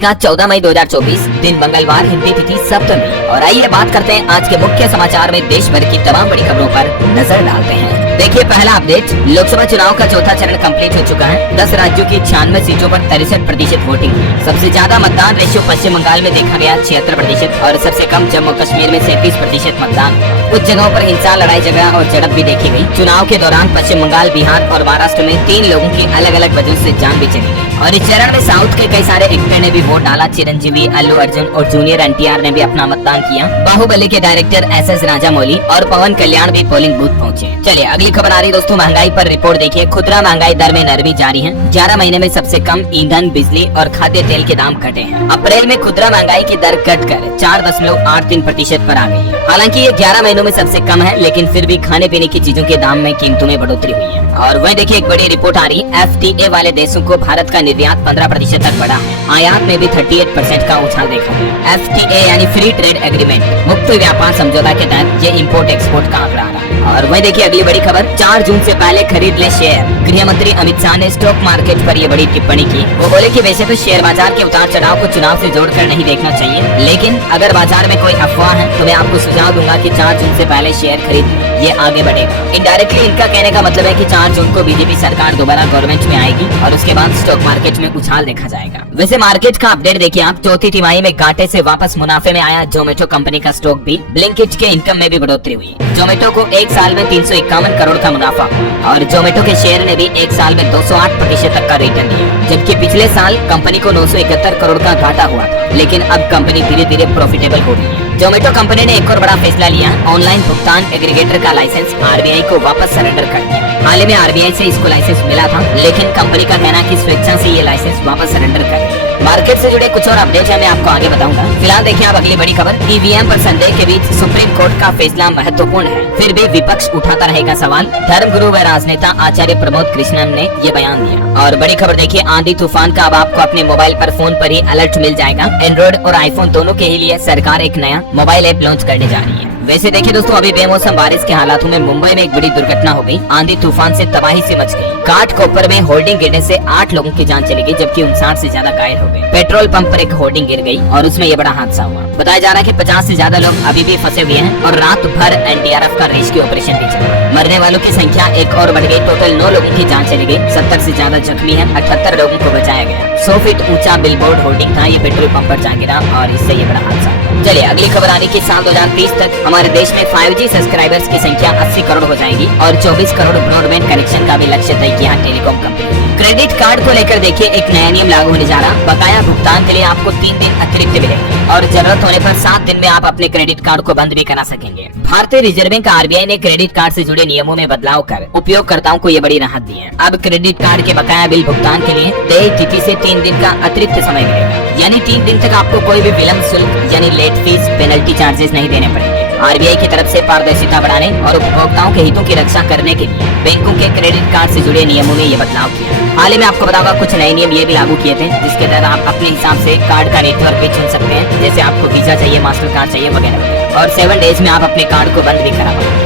तारीख 14 मई 2024, दिन मंगलवार, हिंदी तिथि सप्तमी। और आइए बात करते हैं आज के मुख्य समाचार में देश भर की तमाम बड़ी खबरों पर नजर डालते हैं। देखिए पहला अपडेट, लोकसभा चुनाव का चौथा चरण कंप्लीट हो चुका है। 10 राज्यों की 96 सीटों पर 63% वोटिंग हुई। सबसे ज्यादा मतदान रेशियो पश्चिम बंगाल में देखा गया 76% और सबसे कम जम्मू कश्मीर में 37% मतदान। कुछ जगहों पर हिंसा, लड़ाई झगड़ा और झड़प भी देखी गई। चुनाव के दौरान पश्चिम बंगाल, बिहार और महाराष्ट्र में 3 लोगों की अलग अलग वजहों से जान भी चली गई। और इस चरण में साउथ के कई सारे एक्टर ने भी वोट डाला। चिरंजीवी, अल्लू अर्जुन और जूनियर एनटीआर ने भी अपना मतदान किया। बाहुबली के डायरेक्टर एस राजामौली और पवन कल्याण भी पोलिंग बूथ पहुंचे। चलिए अगली खबर आ रही दोस्तों, महंगाई पर रिपोर्ट देखिए। खुदरा महंगाई दर में नरमी जारी है। 11 महीने में सबसे कम ईंधन, बिजली और खाद्य तेल के दाम घटे हैं। अप्रैल में खुदरा महंगाई की दर घटकर 4.83% पर आ गई है। हालांकि ये 11 महीनों में सबसे कम है, लेकिन फिर भी खाने पीने की चीजों के दाम में कीमतों में बढ़ोतरी हुई है। और वहीं देखिए एक बड़ी रिपोर्ट आ रही है, FTA वाले देशों को भारत का निर्यात 15% तक बढ़ा है। आयात में भी 38% का उछाल देखा गया। FTA यानी फ्री ट्रेड एग्रीमेंट, मुक्त व्यापार समझौता के तहत ये इम्पोर्ट एक्सपोर्ट का आंकड़ा आ रहा है। और वहीं देखिए अगली बड़ी खबर, 4 जून से पहले खरीद ले शेयर। गृह मंत्री अमित शाह ने स्टॉक मार्केट पर ये बड़ी टिप्पणी की। वो बोले कि वैसे तो शेयर बाजार के उतार चढ़ाव को चुनाव से जोड़कर नहीं देखना चाहिए, लेकिन अगर बाजार में कोई अफवाह है तो मैं आपको सुझाव दूंगा कि 4 जून से पहले शेयर खरीद ये आगे बढ़ेगा। इनडायरेक्टली इनका कहने का मतलब है कि 4 जून को बीजेपी सरकार दोबारा गवर्नमेंट में आएगी और उसके बाद स्टॉक मार्केट में उछाल देखा जाएगा। वैसे मार्केट का अपडेट देखिए आप, चौथी तिमाही में घाटे से वापस मुनाफे में आया जोमेटो कंपनी का स्टॉक भी। ब्लिंकिट के इनकम में भी बढ़ोतरी हुई। जोमेटो को एक साल में 351 करोड़ का मुनाफा हुआ और जोमेटो के शेयर ने भी एक साल में 208% तक का रिटर्न दिया, जबकि पिछले साल कंपनी को 971 करोड़ का घाटा हुआ था। लेकिन अब कंपनी धीरे धीरे प्रॉफिटेबल हो रही है। जोमेटो कंपनी ने एक और बड़ा फैसला लिया, ऑनलाइन भुगतान एग्रीगेटर का लाइसेंस RBI को वापस सरेंडर कर दिया। हाल ही में RBI से इसको लाइसेंस मिला था, लेकिन कंपनी का कहना है कि स्वेच्छा से ये लाइसेंस वापस सरेंडर कर दिया। मार्केट से जुड़े कुछ और अपडेट है, मैं आपको आगे बताऊंगा। फिलहाल देखिए आप अगली बड़ी खबर, EVM पर संदेह के बीच सुप्रीम कोर्ट का फैसला महत्वपूर्ण है, फिर भी विपक्ष उठाता रहेगा सवाल। धर्मगुरु व राजनेता आचार्य प्रमोद कृष्णन ने ये बयान दिया। और बड़ी खबर देखिए, आंधी तूफान का अब आपको अपने मोबाइल पर फोन पर ही अलर्ट मिल जाएगा। एंड्रॉइड और आईफोन दोनों के ही लिए सरकार एक नया मोबाइल ऐप लॉन्च करने जा रही है। वैसे देखिए दोस्तों, अभी बेमौसम बारिश के हालातों में मुंबई में एक बड़ी दुर्घटना हो गई। आंधी तूफान से तबाही से मच गई। घाटकोपर में होर्डिंग गिरने से 8 लोगों की जान चली गई, जबकि 59 से ज्यादा घायल हो गए। पेट्रोल पंप पर एक होर्डिंग गिर गई और उसमें ये बड़ा हादसा हुआ। बताया जा रहा है कि 50 से ज्यादा लोग अभी भी फंसे हुए हैं और रात भर NDRF का रेस्क्यू ऑपरेशन भी चला। मरने वालों की संख्या एक और बढ़ गई। टोटल 9 लोगों की जान चली गई। 70 से ज्यादा जख्मी है। 78 लोगों को बचाया गया। 100 फीट ऊंचा बिलबोर्ड होर्डिंग था, ये पेट्रोल पंप पर जा गिरा और इससे ये बड़ा हादसा। चलिए अगली खबर आने की, साल 2030 तक हमारे देश में 5G सब्सक्राइबर्स की संख्या 80 करोड़ हो जाएगी और 24 करोड़ ब्रॉडबैंड कनेक्शन का भी लक्ष्य तय किया टेलीकॉम कंपनी। क्रेडिट कार्ड को लेकर देखिए एक नया नियम लागू होने जा रहा। बकाया भुगतान के लिए आपको 3 दिन अतिरिक्त मिलेंगे और जरूरत होने पर 7 दिन में आप अपने क्रेडिट कार्ड को बंद भी करा सकेंगे। भारतीय रिजर्व बैंक RBI ने क्रेडिट कार्ड से जुड़े नियमों में बदलाव कर उपयोगकर्ताओं को ये बड़ी राहत दी है। अब क्रेडिट कार्ड के बकाया बिल भुगतान के लिए तय तिथि से 3 दिन का अतिरिक्त समय मिलेगा, यानी 3 दिन तक आपको कोई भी विलंब शुल्क यानी लेट फीस, पेनल्टी चार्जेस नहीं देने पड़ेंगे। RBI की तरफ से पारदर्शिता बढ़ाने और उपभोक्ताओं के हितों की रक्षा करने के लिए बैंकों के क्रेडिट कार्ड से जुड़े नियमों में ये बदलाव किया। हाल ही में आपको बताऊंगा कुछ नए नियम ये भी लागू किए थे, जिसके तहत आप अपने हिसाब से कार्ड का नेटवर्क भी चुन सकते हैं। जैसे आपको वीजा चाहिए, मास्टर कार्ड चाहिए वगैरह, और 7 डेज में आप अपने कार्ड को बंद भी करा पाएंगे।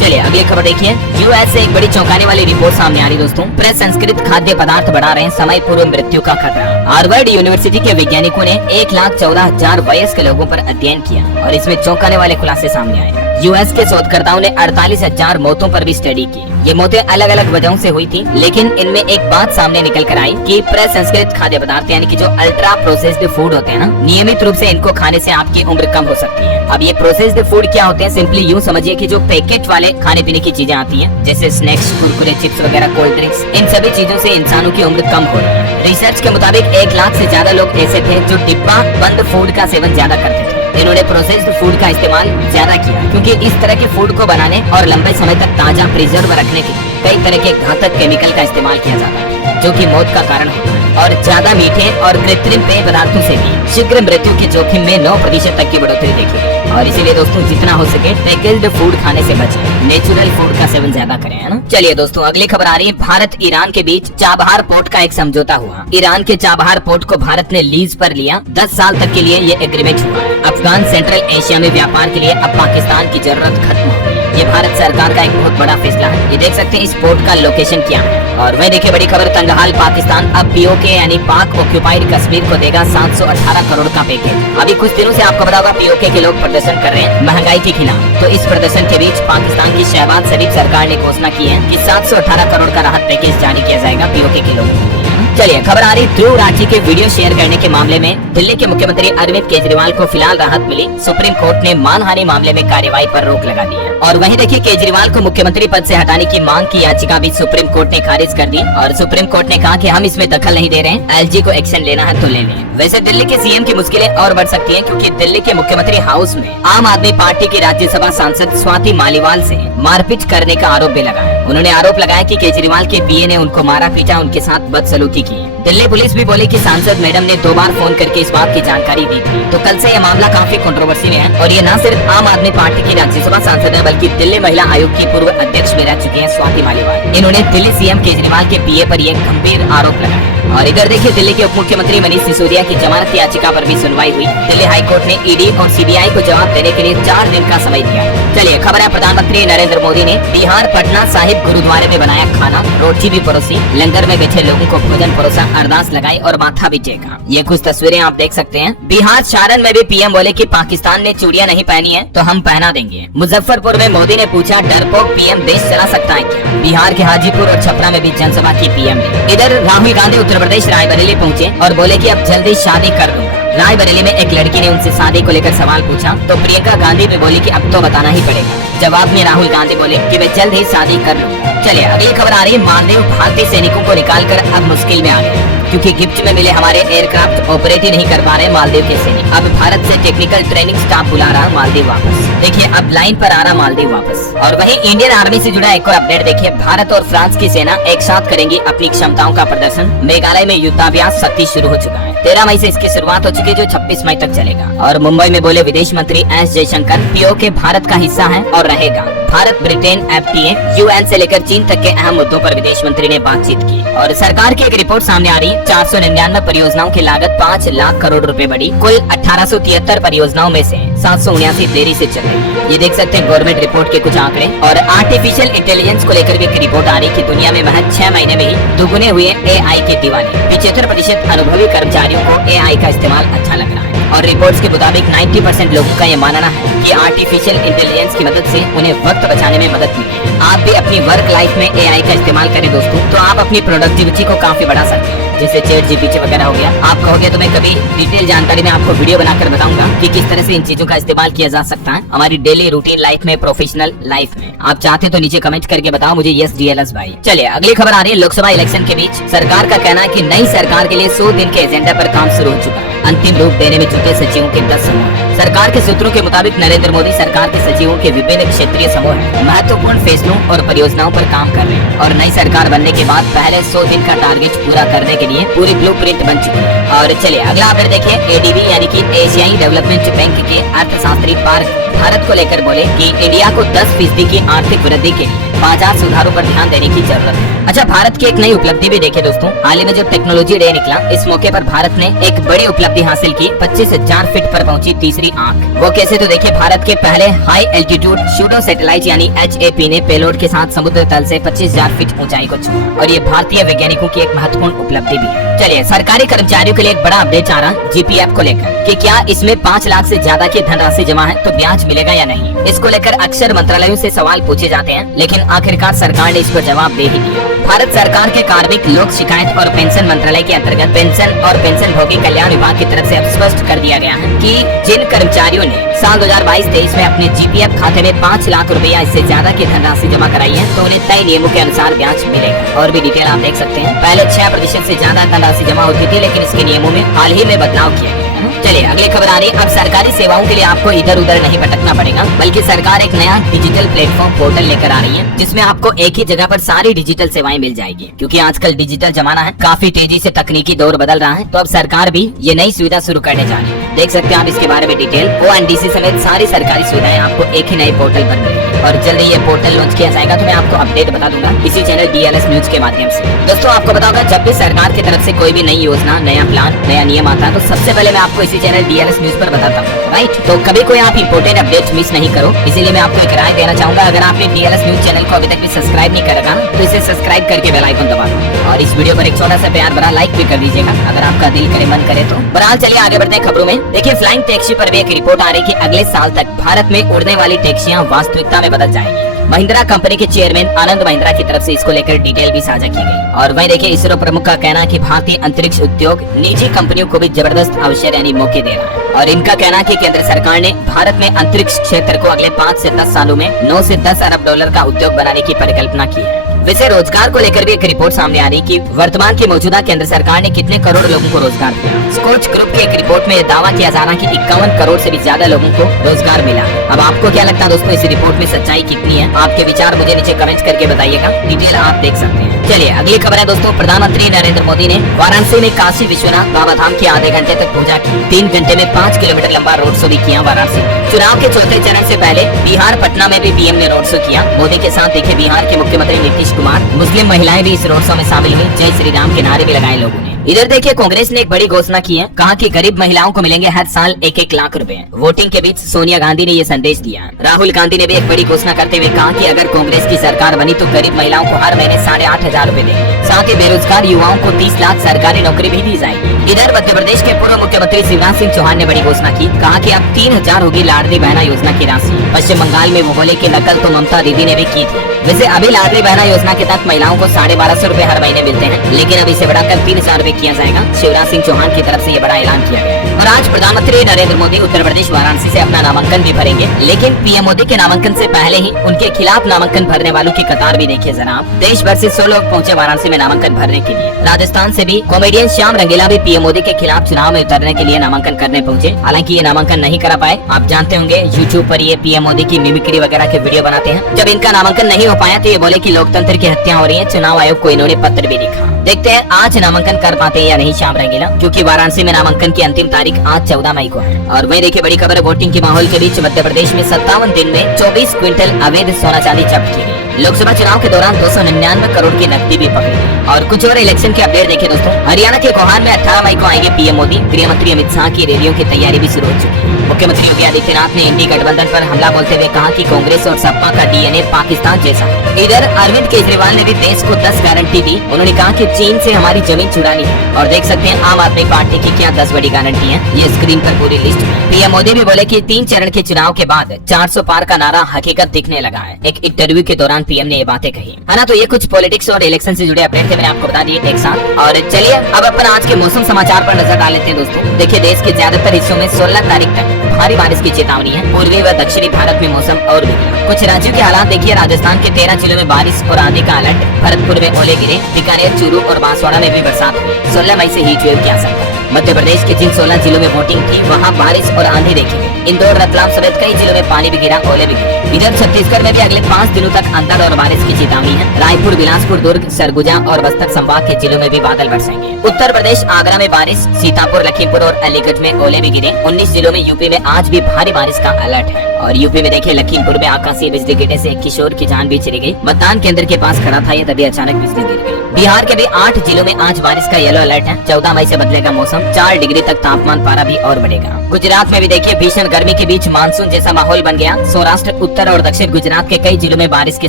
चलिए अगली खबर देखिए, US से एक बड़ी चौंकाने वाली रिपोर्ट सामने आ रही दोस्तों। प्रसंस्कृत खाद्य पदार्थ बढ़ा रहे हैं समय पूर्व मृत्यु का खतरा। हार्वर्ड यूनिवर्सिटी के वैज्ञानिकों ने 1,14,000 वयस्क लोगों पर अध्ययन किया और इसमें चौंकाने वाले खुलासे सामने आए। US के शोधकर्ताओं ने 48,000 मौतों पर भी स्टडी की। ये मौतें अलग अलग वजहों से हुई थी, लेकिन इनमें एक बात सामने निकल कर आई कि प्रसंस्कृत खाद्य पदार्थ यानी कि जो अल्ट्रा प्रोसेस्ड फूड होते हैं ना, नियमित रूप से इनको खाने से आपकी उम्र कम हो सकती है। अब ये प्रोसेस्ड फूड क्या होते हैं, सिंपली यूँ समझिए कि जो पैकेट वाले खाने पीने की चीजें आती हैं, जैसे स्नैक्स, कुरकुरे, चिप्स वगैरह, कोल्ड ड्रिंक्स, इन सभी चीजों से इंसानों की उम्र कम हो रही है। रिसर्च के मुताबिक 1 लाख से ज्यादा लोग ऐसे थे जो डिब्बा बंद फूड का सेवन ज्यादा करते थे। इन्होंने प्रोसेस्ड फूड का इस्तेमाल ज्यादा किया, क्योंकि इस तरह के फूड को बनाने और लंबे समय तक ताजा प्रिजर्व रखने के लिए कई तरह के घातक केमिकल का इस्तेमाल किया जाता है, जो कि मौत का कारण होता है। और ज्यादा मीठे और कृत्रिम पेय पदार्थों से भी शीघ्र मृत्यु के जोखिम में 9% तक की बढ़ोतरी देखी गई। और इसीलिए दोस्तों जितना हो सके पैकेज्ड फूड खाने से बचें, नेचुरल फूड का सेवन ज्यादा करें, है ना। चलिए दोस्तों अगली खबर आ रही है, भारत ईरान के बीच चाबहार पोर्ट का एक समझौता हुआ। ईरान के चाबहार पोर्ट को भारत ने लीज पर लिया। 10 साल तक के लिए ये एग्रीमेंट हुआ। अफगान सेंट्रल एशिया में व्यापार के लिए अब पाकिस्तान की जरूरत खत्म हो गई है। ये भारत सरकार का एक बहुत बड़ा फैसला है। ये देख सकते हैं इस पोर्ट का लोकेशन क्या है। और वह देखिए बड़ी खबर, तंगहाल पाकिस्तान अब पीओके यानी पाक ऑक्यूपाइड कश्मीर को देगा 718 करोड़ का पैकेज। अभी कुछ दिनों से आपको पता होगा पीओके के लोग प्रदर्शन कर रहे हैं महंगाई के खिलाफ। तो इस प्रदर्शन के बीच पाकिस्तान की शहबाज शरीफ सरकार ने घोषणा की है कि 718 करोड़ का राहत पैकेज जारी किया जाएगा पीओके के लोगों को। चलिए खबर आ रही, ध्रुव राठी के वीडियो शेयर करने के मामले में दिल्ली के मुख्यमंत्री अरविंद केजरीवाल को फिलहाल राहत मिली। सुप्रीम कोर्ट ने मानहानि मामले में कार्यवाही पर रोक लगा दी है। और वहीं देखिए केजरीवाल को मुख्यमंत्री पद से हटाने की मांग की याचिका भी सुप्रीम कोर्ट ने खारिज कर दी। और सुप्रीम कोर्ट ने कहा कि हम इसमें दखल नहीं दे रहे हैं, एलजी को एक्शन लेना है तो ले लें। वैसे दिल्ली के सीएम की मुश्किलें और बढ़ सकती हैं, क्योंकि दिल्ली के मुख्यमंत्री हाउस में आम आदमी पार्टी की राज्यसभा सांसद स्वाति मालीवाल से मारपीट करने का आरोप भी लगा है। उन्होंने आरोप लगाया कि केजरीवाल के पीए ने उनको मारा पीटा, उनके साथ बदसलूकी की। दिल्ली पुलिस भी बोली कि सांसद मैडम ने 2 बार फोन करके इस बात की जानकारी दी थी। तो कल से यह मामला काफी कंट्रोवर्सी में है। और ये न सिर्फ आम आदमी पार्टी की राज्यसभा सांसद है, बल्कि दिल्ली महिला आयोग की पूर्व अध्यक्ष भी रह चुकी है स्वाति मालीवाल। इन्होंने दिल्ली सीएम केजरीवाल के पीए पर यह गंभीर आरोप लगाया। और इधर देखिए दिल्ली के उप मुख्यमंत्री मनीष सिसोदिया की जमानत याचिका पर भी सुनवाई हुई। दिल्ली हाई कोर्ट ने ईडी और सीबीआई को जवाब देने के लिए 4 दिन का समय दिया। चलिए खबर है, प्रधानमंत्री नरेंद्र मोदी ने बिहार पटना साहिब गुरुद्वारे में बनाया खाना, रोटी भी परोसी, लंगर में बैठे लोगों को भोजन परोसा, अरदास लगाई और माथा भी टेका। ये कुछ तस्वीरें आप देख सकते हैं। बिहार सारण में भी पीएम बोले कि पाकिस्तान ने चूड़ियां नहीं पहनी है तो हम पहना देंगे। मुजफ्फरपुर में मोदी ने पूछा डरपोक पीएम देश चला सकता है क्या। बिहार के हाजीपुर और छपरा में भी जनसभा की पीएम ने। इधर राहुल गांधी उत्तर प्रदेश रायबरेली पहुंचे और बोले कि अब जल्दी शादी कर दूंगा। रायबरेली में एक लड़की ने उनसे शादी को लेकर सवाल पूछा तो प्रियंका गांधी भी बोली कि अब तो बताना ही पड़ेगा। जवाब में राहुल गांधी बोले कि मैं जल्द ही शादी कर लूंगा। चलिए अगली खबर आ रही है, मालदीव भारतीय सैनिकों को निकालकर अब मुश्किल में आ गए, क्योंकि गिफ्ट में मिले हमारे एयरक्राफ्ट ऑपरेट ही नहीं कर पा रहे मालदीव के सैनिक। अब भारत से टेक्निकल ट्रेनिंग स्टाफ बुला रहा मालदीव वापस। देखिए अब लाइन पर आ रहा मालदीव वापस। और वहीं इंडियन आर्मी से जुड़ा एक और अपडेट देखिए, भारत और फ्रांस की सेना एक साथ करेंगी अपनी क्षमताओं का प्रदर्शन। मेघालय में युद्धाभ्यास सख्ती शुरू हो चुका है। 13 मई से इसकी शुरुआत हो चुकी है, जो 26 मई तक चलेगा। और मुंबई में बोले विदेश मंत्री एस जयशंकर, पीओके भारत का हिस्सा है और रहेगा। भारत, ब्रिटेन, एफटीए, यूएन से लेकर चीन तक के अहम मुद्दों पर विदेश मंत्री ने बातचीत की। और सरकार की एक रिपोर्ट सामने आ रही, 499 परियोजनाओं की लागत 5 लाख करोड़ रुपए बढ़ी। कुल 1873 परियोजनाओं में से 779 देरी से चल रही है। ये देख सकते हैं गवर्नमेंट रिपोर्ट के कुछ आंकड़े। और आर्टिफिशियल इंटेलिजेंस को लेकर भी एक रिपोर्ट आ रही कि दुनिया में महज 6 महीने में ही दुगुने हुए एआई के दीवाने। 75% अनुभवी कर्मचारियों को एआई का इस्तेमाल अच्छा लग रहा है। और रिपोर्ट्स के मुताबिक 90% लोगों का ये मानना है कि आर्टिफिशियल इंटेलिजेंस की मदद से उन्हें वक्त बचाने में मदद मिली है। आप भी अपनी वर्क लाइफ में एआई का इस्तेमाल करें दोस्तों, तो आप अपनी प्रोडक्टिविटी को काफी बढ़ा सकते हैं। जैसे चैट जीपीटी वगैरह हो गया। आप कहोगे तो मैं कभी डिटेल जानकारी में आपको वीडियो बनाकर बताऊंगा कि किस तरह से इन चीजों का इस्तेमाल किया जा सकता है हमारी डेली रूटीन लाइफ में, प्रोफेशनल लाइफ में। आप चाहते तो नीचे कमेंट करके बताओ मुझे, यस डीएलएस भाई। चलिए अगली खबर आ रही है, लोकसभा इलेक्शन के बीच सरकार का कहना है कि नई सरकार के लिए 100 दिन के एजेंडा पर काम शुरू हो चुका है। अंतिम रूप देने में जुटे सचिवों के 10 समूह हैं। सरकार के सूत्रों के मुताबिक नरेंद्र मोदी सरकार के सचिवों के विभिन्न क्षेत्रीय समूह हैं, महत्वपूर्ण फैसलों और परियोजनाओं पर काम कर रहे हैं। और नई सरकार बनने के बाद पहले 100 दिन का टारगेट पूरा करने के लिए पूरी ब्लूप्रिंट बन चुकी है। और चलिए अगला अपडेट देखिए, एडीबी यानी कि एशियाई डेवलपमेंट बैंक के अर्थशास्त्री पार्क भारत को लेकर बोले कि इंडिया को 10% की आर्थिक वृद्धि के लिए बाजार सुधारों पर ध्यान देने की जरूरत है। अच्छा, भारत की एक नई उपलब्धि भी देखे दोस्तों। हाल ही में जब टेक्नोलॉजी डे निकला, इस मौके पर भारत ने एक बड़ी उपलब्धि हासिल की। 25,000 फीट पर पहुंची तीसरी आंख। वो कैसे, तो देखिए भारत के पहले हाई एल्टीट्यूड शूडो सैटेलाइट यानी HAP ने पेलोड के साथ समुद्र तल से 25,000 फीट ऊंचाई को छुआ। और ये भारतीय वैज्ञानिकों की एक महत्वपूर्ण उपलब्धि भी है। चलिए सरकारी कर्मचारियों के लिए एक बड़ा अपडेट आ रहा GPF को लेकर कि क्या इसमें 5 लाख से ज्यादा की धनराशि जमा है तो ब्याज मिलेगा या नहीं। इसको लेकर अक्सर मंत्रालयों से सवाल पूछे जाते हैं, लेकिन आखिरकार सरकार ने इस पर जवाब दे ही दिया। भारत सरकार के कार्मिक, लोक शिकायत और पेंशन मंत्रालय के अंतर्गत पेंशन और पेंशन भोगी कल्याण विभाग की तरफ से अब स्पष्ट कर दिया गया है कि जिन कर्मचारियों ने साल 2022-23 में अपने GPF खाते में 5 लाख रुपया इससे ज्यादा की धनराशि जमा कराई है तो उन्हें तय नियमों के अनुसार ब्याज मिलेगा। और भी डिटेल आप देख सकते हैं। पहले 6% से ज्यादा धनराशि जमा होती थी, लेकिन इसके नियमों में हाल ही में बदलाव किया गया। चलिए अगली खबर आ रही है, अब सरकारी सेवाओं के लिए आपको इधर उधर नहीं भटकना पड़ेगा, बल्कि सरकार एक नया डिजिटल प्लेटफॉर्म पोर्टल लेकर आ रही है, जिसमें आपको एक ही जगह पर सारी डिजिटल सेवाएं मिल जाएगी। क्योंकि आजकल डिजिटल जमाना है, काफी तेजी से तकनीकी दौर बदल रहा है, तो अब सरकार भी ये नई सुविधा शुरू करने जा रही है। देख सकते हैं आप इसके बारे में डिटेल। ONDC समेत सारी सरकारी सुविधाएं आपको एक ही नए पोर्टल पर मिलेगी और जल्दी ये पोर्टल लॉन्च किया जाएगा तो मैं आपको अपडेट बता दूंगा इसी चैनल DLS न्यूज के माध्यम से। दोस्तों आपको पता होगा जब भी सरकार की तरफ से कोई भी नई योजना, नया प्लान, नया नियम आता है तो सबसे पहले मैं आपको इसी चैनल DLS न्यूज पर बताता हूँ, राइट। तो कभी कोई आप इंपोर्टेंट अपडेट मिस नहीं करो, इसीलिए मैं आपको एक राय देना चाहूंगा, अगर आपने DLS न्यूज चैनल को अभी तक भी सब्सक्राइब नहीं कर रखा तो इसे सब्सक्राइब करके बेल आइकन दबा दो और इस वीडियो पर एक छोटा सा प्यार भरा लाइक भी कर दीजिएगा अगर आपका दिल करे, मन करे तो। बहरहाल चलिए आगे बढ़ते हैं खबरों में। देखिए फ्लाइंग टैक्सी पर भी एक रिपोर्ट आ रही कि अगले साल तक भारत में उड़ने वाली टैक्सियां वास्तविकता में बदल जाएंगी। महिंद्रा कंपनी के चेयरमैन आनंद महिंद्रा की तरफ से इसको लेकर डिटेल भी साझा की गई। और वहीं देखिए इसरो प्रमुख का कहना है कि भारतीय अंतरिक्ष उद्योग निजी कंपनियों को भी जबरदस्त अवसर यानी मौके दे रहा है और इनका कहना है कि केंद्र सरकार ने भारत में अंतरिक्ष क्षेत्र को अगले 5 से 10 सालों में 9 से 10 अरब डॉलर का उद्योग बनाने की परिकल्पना की है। वैसे रोजगार को लेकर भी एक रिपोर्ट सामने आ रही कि वर्तमान की मौजूदा केंद्र सरकार ने कितने करोड़ लोगों को रोजगार दिया। स्कोच ग्रुप की एक रिपोर्ट में दावा किया जा रहा है कि 51 करोड़ से भी ज्यादा लोगों को रोजगार मिला। अब आपको क्या लगता है दोस्तों इस रिपोर्ट में सच्चाई कितनी है? आपके विचार मुझे नीचे कमेंट करके बताइएगा, डिटेल आप देख सकते हैं। चलिए अगली खबर है दोस्तों, प्रधानमंत्री नरेंद्र मोदी ने वाराणसी में काशी विश्वनाथ बाबा धाम की आधे घंटे तक पूजा की। 3 घंटे में 5 किलोमीटर लंबा रोड शो भी किया वाराणसी में। चुनाव के चौथे चरण से पहले बिहार पटना में भी पीएम ने रोड शो किया। मोदी के साथ देखे बिहार के मुख्यमंत्री नीतीश कुमार, मुस्लिम महिलाएं भी इस रोड शो में शामिल हुई। जय श्री राम के नारे भी लगाए लोगों ने। इधर देखिए कांग्रेस ने एक बड़ी घोषणा की है, कहा कि गरीब महिलाओं को मिलेंगे हर साल 1-1 लाख रुपए। वोटिंग के बीच सोनिया गांधी ने ये संदेश दिया। राहुल गांधी ने भी एक बड़ी घोषणा करते हुए कहा कि अगर कांग्रेस की सरकार बनी तो गरीब महिलाओं को हर महीने 8,500 रुपए देंगे। साथ ही बेरोजगार युवाओं को 30 लाख सरकारी नौकरी भी दी जाएगी। इधर मध्य प्रदेश के पूर्व मुख्यमंत्री शिवराज सिंह चौहान ने बड़ी घोषणा की, कहा कि अब 3,000 होगी लाडली बहना योजना की राशि। पश्चिम बंगाल में वो बोले की नकल तो ममता दीदी ने भी की थी। वैसे अभी लाडली बहना योजना के तहत महिलाओं को 1250 रुपए हर महीने मिलते हैं, लेकिन अब इसे बढ़ाकर 3,000 रुपए किया जाएगा। शिवराज सिंह चौहान की तरफ से ये बड़ा ऐलान किया गया है। और आज प्रधानमंत्री नरेंद्र मोदी उत्तर प्रदेश वाराणसी से अपना नामांकन भी भरेंगे, लेकिन पीएम मोदी के नामांकन से पहले ही उनके खिलाफ नामांकन भरने वालों की कतार भी देखिए जरा। देश भर से 100 लोग पहुंचे वाराणसी में नामांकन भरने के लिए। राजस्थान से भी कॉमेडियन श्याम रंगीला भी पीएम मोदी के खिलाफ चुनाव में उतरने के लिए नामांकन करने पहुंचे। हालांकि ये नामांकन नहीं करा पाए। आप जानते होंगे यूट्यूब पर ये पीएम मोदी की मिमिक्री वगैरह के वीडियो बनाते हैं। जब इनका नामांकन नहीं हो पाया तो ये बोले कि लोकतंत्र की हत्या हो रही है। चुनाव आयोग को इन्होंने पत्र भी लिखा। देखते हैं आज नामांकन कर पाते हैं या नहीं श्याम रंगीला, क्योंकि वाराणसी में नामांकन की अंतिम तारीख आज 14 मई को है। और वही देखिए बड़ी खबर है, वोटिंग के माहौल के बीच मध्य प्रदेश में 57 दिन में 24 क्विंटल अवैध सोना चांदी जब्त की गई। लोकसभा चुनाव के दौरान 299 करोड़ की नकदी भी पकड़ी गई। और कुछ और इलेक्शन के अपडेट देखें दोस्तों, हरियाणा के कोहान में 18 मई को आएंगे पीएम मोदी। गृह मंत्री अमित शाह की रैलियों की तैयारी भी शुरू हो चुकी है। मुख्यमंत्री योगी आदित्यनाथ ने इंडी गठबंधन पर हमला बोलते हुए कहा कि कांग्रेस और सपा का डीएनए पाकिस्तान जैसा है। इधर अरविंद केजरीवाल ने भी देश को 10 गारंटी दी। उन्होंने कहा कि चीन से हमारी जमीन चुरानी है। और देख सकते हैं आम आदमी पार्टी की क्या 10 बड़ी गारंटी है, ये स्क्रीन पर पूरी लिस्ट है। पीएम मोदी भी बोले कि 3 चरण के चुनाव के बाद 400 पार का नारा हकीकत दिखने लगा है। एक इंटरव्यू के दौरान पीएम ने ये बातें कही है ना। तो ये कुछ पॉलिटिक्स और इलेक्शन से जुड़े अपडेट थे, मैंने आपको बता दिए एक साथ। और चलिए अब अपन आज के मौसम समाचार पर नजर डाल लेते हैं दोस्तों। देखिए देश के ज्यादातर हिस्सों में 16 तारीख तक भारी बारिश की चेतावनी है। पूर्वी व दक्षिणी भारत में मौसम और बिगड़ा। कुछ राज्यों के हालात देखिए, राजस्थान के 13 जिलों में बारिश और आंधी का अलर्ट। भरतपुर में ओले गिरे। बीकानेर, चूरू और बांसवाड़ा में भी बरसात हुई। 16 मई से हीट वेव की आशंका। मध्य प्रदेश के जिन 16 जिलों में वोटिंग थी वहाँ बारिश और आंधी देखी गई। इंदौर, रतलाम समेत कई जिलों में पानी भी गिरा, ओले भी गिरे। इधर छत्तीसगढ़ में भी अगले 5 दिनों तक अंधड़ और बारिश की चेतावनी है। रायपुर, बिलासपुर, दुर्ग, सरगुजा और बस्तर संभाग के जिलों में भी बादल बरसेंगे। उत्तर प्रदेश, आगरा में बारिश। सीतापुर, लखीमपुर और अलीगढ़ में ओले भी गिरे। 19 जिलों में यूपी में आज भी भारी बारिश का अलर्ट है। और यूपी में देखिए लखीमपुर में आकाशीय बिजली गिरने से एक किशोर की जान भी चली गई। मतदान केंद्र के पास खड़ा था ये, तभी अचानक बिजली गिर गई। बिहार के भी 8 जिलों में आज बारिश का येलो अलर्ट है। 14 मई से बदलेगा मौसम। 4 डिग्री तक तापमान पारा भी और बढ़ेगा। गुजरात में भी देखिए भीषण गर्मी के बीच मानसून जैसा माहौल बन गया। सौराष्ट्र, उत्तर और दक्षिण गुजरात के कई जिलों में बारिश के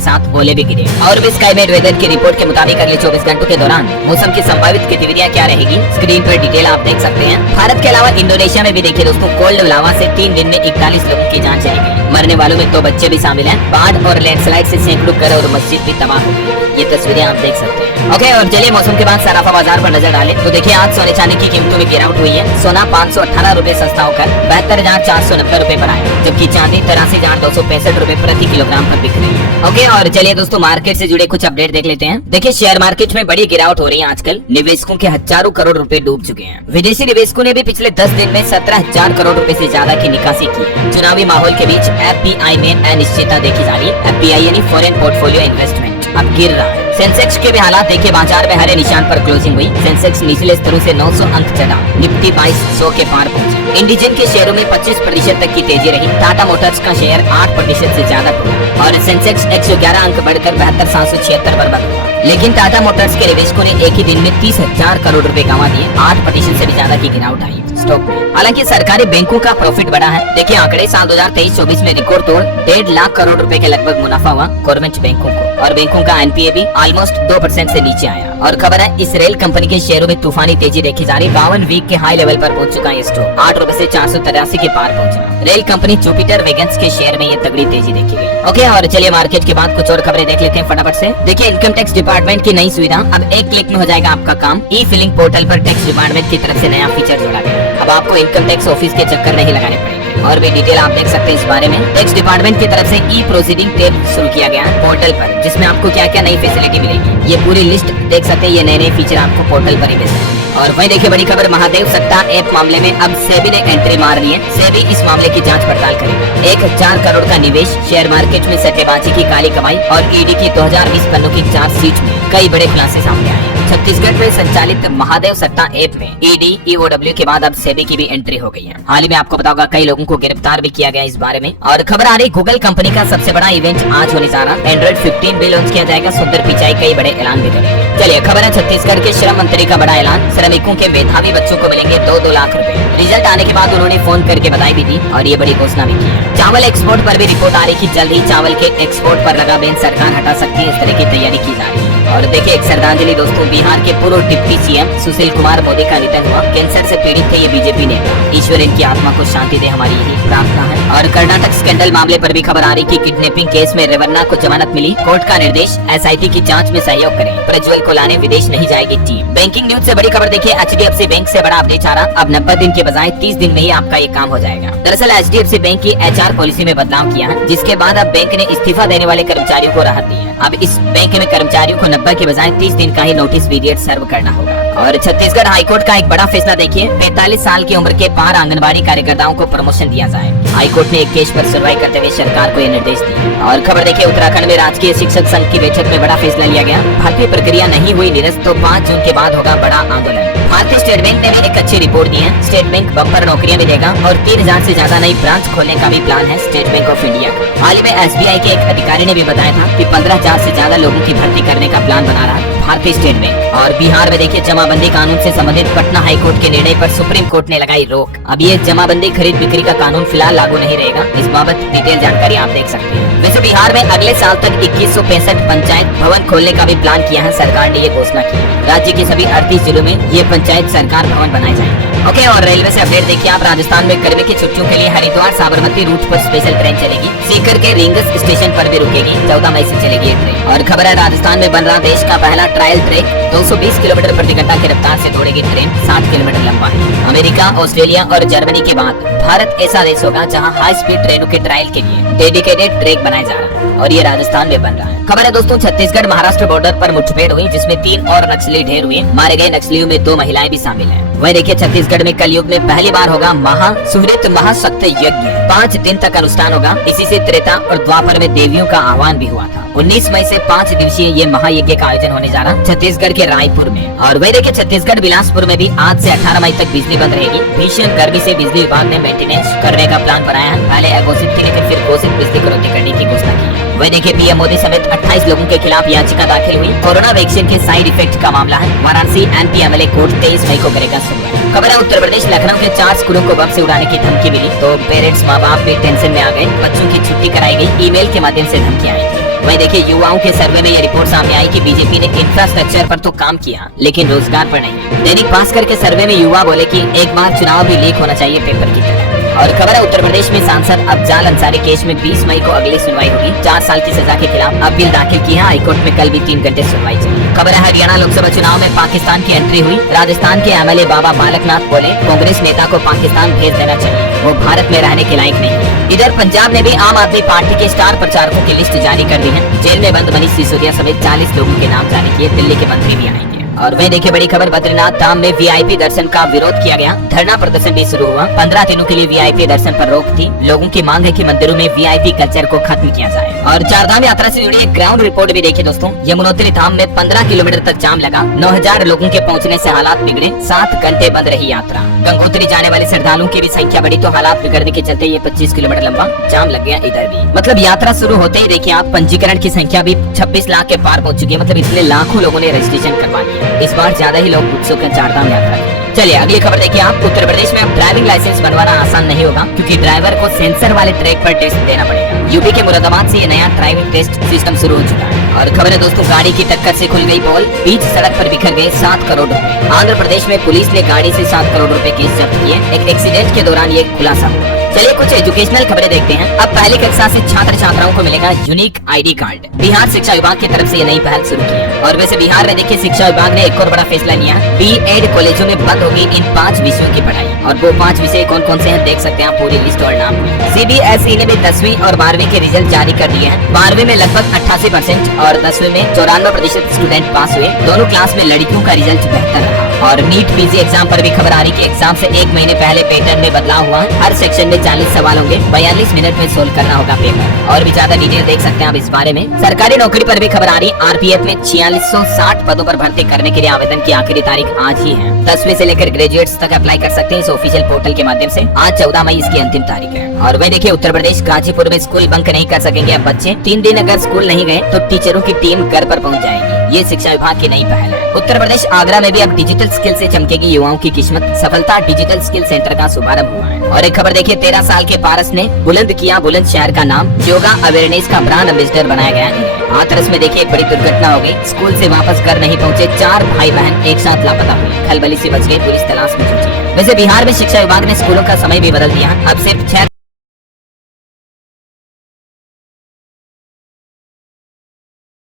साथ ओले भी गिरे। और भी स्काईमेट वेदर की रिपोर्ट के मुताबिक अगले 24 घंटों के दौरान मौसम की संभावित गतिविधियां क्या रहेगी, स्क्रीन पर डिटेल आप देख सकते हैं। भारत के अलावा इंडोनेशिया में भी देखिए दोस्तों कोल्ड लावा से 3 दिन में 41 लोगों की जान चली गई। मरने वालों में 2 बच्चे भी शामिल हैं। बाढ़ और लैंडस्लाइड से सैकड़ों घर और मस्जिद भी तबाह हो गई। ये तस्वीरें आप देख सकते हैं। ओके, और चलिए मौसम के बाद सराफा बाजार पर नजर डालें तो देखिए आज सोने चांदी की कीमतों में गिरावट हुई है। सोना 518 रुपए सस्ता होकर 72,490 रुपए पर आया, जबकि चांदी 83,265 रुपए प्रति किलोग्राम पर बिक रही है। ओके, और चलिए दोस्तों मार्केट से जुड़े कुछ अपडेट देख लेते हैं। देखिए शेयर मार्केट में बड़ी गिरावट हो रही है आजकल। निवेशकों के हजारों करोड़ रुपए डूब चुके हैं। विदेशी निवेशकों ने भी पिछले 10 दिन में 17,000 करोड़ रुपए से ज्यादा की निकासी की है। चुनावी माहौल के बीच एफपीआई में अनिश्चितता देखी जा रही है। एफपीआई यानी फॉरेन पोर्टफोलियो इन्वेस्टमेंट अब गिर रहा है। सेंसेक्स के भी हालात देखिए, बाजार में हरे निशान पर क्लोजिंग हुई। सेंसेक्स निचले स्तरों से 900 अंक चढ़ा, निफ्टी 2200 के पार पहुंची। इंडिजन के शेयरों में 25% तक की तेजी रही। टाटा मोटर्स का शेयर 8% से ज्यादा टूटा और सेंसेक्स 111 अंक बढ़कर 72,776 पर बंद हुआ। लेकिन टाटा मोटर्स के निवेशकों ने एक ही दिन में 30,000 करोड़ रुपए गंवा दिए। 8% से भी ज्यादा की गिरावट आई स्टॉक में। हालांकि सरकारी बैंकों का प्रॉफिट बढ़ा है। देखिए आंकड़े साल 2023-24 में रिकॉर्ड तोड़ 1.5 लाख करोड़ रुपए के लगभग मुनाफा हुआ गवर्नमेंट बैंकों को, और बैंकों का एनपीए भी ऑलमोस्ट 2% से नीचे आया। और खबर है इस रेल कंपनी के शेयरों में तूफानी तेजी देखी जा रही। 52 वीक के हाई लेवल पर पहुंच चुका है स्टॉक, 8 रुपए से 483 के पार पहुंचा। रेल कंपनी जुपिटर वेगन्स के शेयर में ये तगड़ी तेजी देखी गई। ओके, और चलिए मार्केट के बाद कुछ और खबरें देख लेते हैं फटाफट से। देखिए इनकम टैक्स डिपार्टमेंट की नई सुविधा, अब एक क्लिक में हो जाएगा आपका काम। ई फिलिंग पोर्टल पर टैक्स डिपार्टमेंट की तरफ से नया फीचर जोड़ा गया। अब आपको इनकम टैक्स ऑफिस के चक्कर नहीं लगाने पड़ेंगे। और भी डिटेल आप देख सकते हैं इस बारे में। टैक्स डिपार्टमेंट की तरफ से ई प्रोसीडिंग टैब शुरू किया गया है पोर्टल पर, जिसमें आपको क्या क्या नई फैसिलिटी मिलेगी ये पूरी लिस्ट देख सकते हैं। ये नए नए फीचर आपको पोर्टल पर ही मिल जाएंगे। और वही देखिए बड़ी खबर, महादेव सट्टा ऐप मामले में अब सेबी ने एंट्री मार ली है। सेबी इस मामले की जांच पड़ताल करेगा। 1,000 करोड़ का निवेश, शेयर मार्केट में सट्टेबाजी की काली कमाई और ईडी की 2020 पन्नों की चार्जशीट में कई बड़े खुलासे सामने आए। छत्तीसगढ़ में संचालित महादेव सट्टा ऐप में ईडी ईओडब्ल्यू के बाद अब सेबी की भी एंट्री हो गई है। हाल ही में आपको पता होगा कई लोगों को गिरफ्तार भी किया गया इस बारे में। और खबर आ रही गूगल कंपनी का सबसे बड़ा इवेंट आज होने जा रहा। एंड्रॉइड 15 भी लॉन्च किया जाएगा। सुंदर पिचाई कई बड़े ऐलान भी करेंगे। चलिए खबर है छत्तीसगढ़ के श्रम मंत्री का बड़ा ऐलान। श्रमिकों के मेधावी बच्चों को मिलेंगे 2-2 लाख रुपए। रिजल्ट आने के बाद उन्होंने फोन करके बधाई भी दी और ये बड़ी घोषणा भी की है। चावल एक्सपोर्ट पर भी रिपोर्ट आ रही कि जल्द ही चावल के एक्सपोर्ट पर लगा बैन सरकार हटा सकती है। इस तरह की तैयारी की जा रही है। और देखिए एक श्रद्धांजलि दोस्तों, बिहार के पूर्व डिप्टी सीएम सुशील कुमार मोदी का निधन हुआ। कैंसर से पीड़ित थे ये बीजेपी नेता। ईश्वर इनकी आत्मा को शांति दे, हमारी यही प्रार्थना है। और कर्नाटक स्कैंडल मामले पर भी खबर आ रही कि किडनैपिंग केस में रेवन्ना को जमानत मिली। कोर्ट का निर्देश, एसआईटी की जांच में सहयोग करें। प्रज्वल को लाने विदेश नहीं जाएगी टीम। बैंकिंग न्यूज से बड़ी खबर देखिए, एचडीएफसी बैंक से बड़ा अपडेट आ रहा। अब 90 दिन के बजाय 30 दिन में ही आपका ये काम हो जाएगा। दरअसल एचडीएफसी बैंक की एचआर पॉलिसी में बदलाव किया है, जिसके बाद अब बैंक ने इस्तीफा देने वाले कर्मचारियों को राहत दी है। अब इस बैंक में कर्मचारियों को 90 के बजाय 30 दिन का ही नोटिस पीरियड सर्व करना होगा। और छत्तीसगढ़ हाईकोर्ट का एक बड़ा फैसला देखिए, 45 साल की उम्र के पार आंगनबाड़ी कार्यकर्ताओं को प्रमोशन दिया जाए। हाईकोर्ट ने एक केस पर सुनवाई करते हुए सरकार को यह निर्देश दिया। और खबर देखिए, उत्तराखंड में राजकीय शिक्षक संघ की बैठक में बड़ा फैसला लिया गया। भर्ती प्रक्रिया नहीं हुई निरस्त तो 5 जून के बाद होगा बड़ा आंदोलन। भारतीय स्टेट बैंक ने भी एक अच्छी रिपोर्ट दी है। स्टेट बैंक बम्पर नौकरियां भी देगा और 3000 से ज्यादा नई ब्रांच खोलने का भी प्लान है स्टेट बैंक ऑफ इंडिया। हाल ही में एसबीआई के एक अधिकारी ने भी बताया था कि 15,000 से ज्यादा लोगों की भर्ती करने का प्लान बना रहा है भारतीय स्टेट बैंक। और बिहार में देखिए जमाबंदी कानून से संबंधित पटना हाईकोर्ट के निर्णय पर सुप्रीम कोर्ट ने लगाई रोक। अब ये जमाबंदी खरीद बिक्री का कानून फिलहाल लागू नहीं रहेगा। इस बाबत डिटेल जानकारी आप देख सकते हैं। वैसे बिहार में अगले साल तक 2165 पंचायत भवन खोलने का भी प्लान किया है। सरकार ने ये घोषणा की है। राज्य के सभी 38 जिलों में ये पंचायत सरकार भवन बनाए जाएंगे। ओके, और रेलवे से अपडेट देखिए आप, राजस्थान में गर्मी की छुट्टियों के लिए हरिद्वार साबरमती रूट पर स्पेशल ट्रेन चलेगी। सीकर के रिंगस स्टेशन पर भी रुकेगी। 14 मई से चलेगी ये ट्रेन। और खबर है राजस्थान में बन रहा देश का पहला ट्रायल ट्रैक। 220 किलोमीटर प्रति घंटा की रफ्तार से दौड़ेगी ट्रेन। 60 किलोमीटर लंबा है। अमेरिका, ऑस्ट्रेलिया और जर्मनी के बाद भारत ऐसा देश होगा जहां हाई स्पीड ट्रेनों के ट्रायल के लिए डेडिकेटेड ट्रैक बनाया जा रहा है और ये राजस्थान में बन रहा है। खबर है दोस्तों, छत्तीसगढ़ महाराष्ट्र बॉर्डर पर मुठभेड़ हुई, जिसमें 3 और नक्सली ढेर हुए। मारे गए नक्सलियों में 2 महिलाएं भी शामिल हैं। वही देखिए छत्तीसगढ़ में कलयुग में पहली बार होगा महासुहृत महाशक्त यज्ञ। 5 दिन तक अनुष्ठान होगा। इसी से त्रेता और द्वापर में देवियों का आह्वान भी हुआ था। 19 मई से 5 दिवसीय ये महायज्ञ का आयोजन होने जा रहा है छत्तीसगढ़ के रायपुर में। और वही देखिए छत्तीसगढ़ बिलासपुर में भी आज से 18 मई तक बिजली बंद रहेगी। भीषण गर्मी से बिजली विभाग ने मेंटेनेंस करने का प्लान बनाया है। पहले अघोषित थी लेकिन फिर घोषित बिजली कटौती करने की घोषणा की है। वही देखिए पीएम मोदी समेत 28 लोगों के खिलाफ याचिका दाखिल हुई। कोरोना वैक्सीन के साइड इफेक्ट का मामला है। वाराणसी एनपी एमएलए कोर्ट 23 मई को करेगा सुनवाई। खबर है उत्तर प्रदेश लखनऊ के 4 स्कूलों को बम से उड़ाने की धमकी मिली तो पेरेंट्स माँ बाप भी टेंशन में आ गए। बच्चों की छुट्टी कराई गई। ईमेल के माध्यम से धमकी आई थी। वहीं देखिए युवाओं के सर्वे में ये रिपोर्ट सामने आई कि बीजेपी ने इंफ्रास्ट्रक्चर पर तो काम किया लेकिन रोजगार पर नहीं। दैनिक भास्कर के सर्वे में युवा बोले कि एक बार चुनाव भी लीक होना चाहिए पेपर की तरह। और खबर है उत्तर प्रदेश में सांसद अफजाल अंसारी केस में 20 मई को अगली सुनवाई होगी। 4 साल की सजा के खिलाफ अपील दाखिल की है। हाईकोर्ट में कल भी 3 घंटे सुनवाई चली। खबर है हरियाणा लोकसभा चुनाव में पाकिस्तान की एंट्री हुई। राजस्थान के एमएलए बाबा बालकनाथ बोले कांग्रेस नेता को पाकिस्तान भेज देना चाहिए, वो भारत में रहने के लायक नहीं। इधर पंजाब ने भी आम आदमी पार्टी के स्टार प्रचारकों की लिस्ट जारी कर दी है। जेल में बंद मनीष सिसोदिया समेत 40 लोगों के नाम जारी किए। दिल्ली के मंत्री भी आएंगे। और वहीं देखिए बड़ी खबर, बद्रीनाथ धाम में वीआईपी दर्शन का विरोध किया गया, धरना प्रदर्शन भी शुरू हुआ। 15 दिनों के लिए वीआईपी दर्शन पर रोक थी। लोगों की मांग है कि मंदिरों में वीआईपी कल्चर को खत्म किया जाए। और चारधाम यात्रा से जुड़ी एक ग्राउंड रिपोर्ट भी देखिए दोस्तों। यमुनोत्री धाम में 15 किलोमीटर तक जाम लगा, 9000 लोगों के पहुंचने से हालात बिगड़े, 7 घंटे बंद रही यात्रा। गंगोत्री जाने वाले श्रद्धालुओं की भी संख्या बढ़ी तो हालात बिगड़ने के चलते ये 25 किलोमीटर लंबा जाम लग गया इधर भी। मतलब यात्रा शुरू होते ही देखिए आप, पंजीकरण की संख्या भी 26 लाख के पार पहुंच चुकी है। मतलब इसलिए लाखों लोगों ने रजिस्ट्रेशन करवा लिया। इस बार ज्यादा ही लोग उत्सुक हैं चारधाम यात्रा की। चलिए अगली खबर देखिए आप। उत्तर प्रदेश में अब ड्राइविंग लाइसेंस बनवाना आसान नहीं होगा, क्योंकि ड्राइवर को सेंसर वाले ट्रैक पर टेस्ट देना पड़ेगा। यूपी के मुरादाबाद से ये नया ड्राइविंग टेस्ट सिस्टम शुरू हो चुका है। और खबर है दोस्तों, गाड़ी की टक्कर से खुल गई पोल, बीच सड़क पर बिखर गए 7 करोड़ रुपए। आंध्र प्रदेश में पुलिस ने गाड़ी से 7 करोड़ रुपए केस जब्त किए। एक एक्सीडेंट के दौरान ये खुलासा हुआ। चलिए कुछ एजुकेशनल खबरें देखते हैं। अब पहली कक्षा से छात्र छात्राओं को मिलेगा यूनिक आईडी कार्ड। बिहार शिक्षा विभाग की तरफ से ये नई पहल शुरू की है। और वैसे बिहार में देखिए शिक्षा विभाग ने एक और बड़ा फैसला लिया। बीएड कॉलेजों में बंद होगी इन 5 विषयों की पढ़ाई। और वो 5 विषय कौन कौन से हैं देख सकते हैं आप पूरी लिस्ट और नाम। सीबीएसई ने भी 10वीं और 12वीं के रिजल्ट जारी कर दिए हैं। 12वीं में लगभग 88% और 10वीं में 94% स्टूडेंट पास हुए। दोनों क्लास में लड़कियों का रिजल्ट बेहतर रहा। और नीट पीजी एग्जाम पर भी खबर आ रही कि एग्जाम से 1 महीने पहले पैटर्न में बदलाव हुआ। हर सेक्शन में 40 सवाल होंगे, 42 मिनट में सोल्व करना होगा पेपर। और भी ज्यादा डिटेल देख सकते हैं आप इस बारे में। सरकारी नौकरी पर भी खबर आ रही। आरपीएफ में 4660 पदों पर भर्ती करने के लिए आवेदन की आखिरी तारीख आज ही है। 10वीं से लेकर ग्रेजुएट्स तक अप्लाई कर सकते हैं इस ऑफिशियल पोर्टल के माध्यम से। आज 14 मई इसकी अंतिम तारीख है। और वही देखिए उत्तर प्रदेश गाजीपुर में स्कूल बंक नहीं कर सकेंगे अब बच्चे। 3 दिन अगर स्कूल नहीं गए तो टीचरों की टीम घर पर पहुँच जाएगी। ये शिक्षा विभाग की नई पहल है। उत्तर प्रदेश आगरा में भी अब डिजिटल स्किल से चमकेगी युवाओं की किस्मत। सफलता डिजिटल स्किल सेंटर का शुभारंभ हुआ है। और एक खबर देखिए, 13 साल के पारस ने बुलंद किया बुलंदशहर का नाम। योगा अवेयरनेस का ब्रांड एम्बेसडर बनाया गया है। हाथरस में देखिए एक बड़ी दुर्घटना हो गई। स्कूल से वापस घर नहीं पहुंचे 4 भाई बहन एक साथ लापता हुए। खलबली से बच गए, पुलिस तलाश में जुटी है। वैसे बिहार में शिक्षा विभाग ने स्कूलों का समय भी बदल दिया। अब सिर्फ 6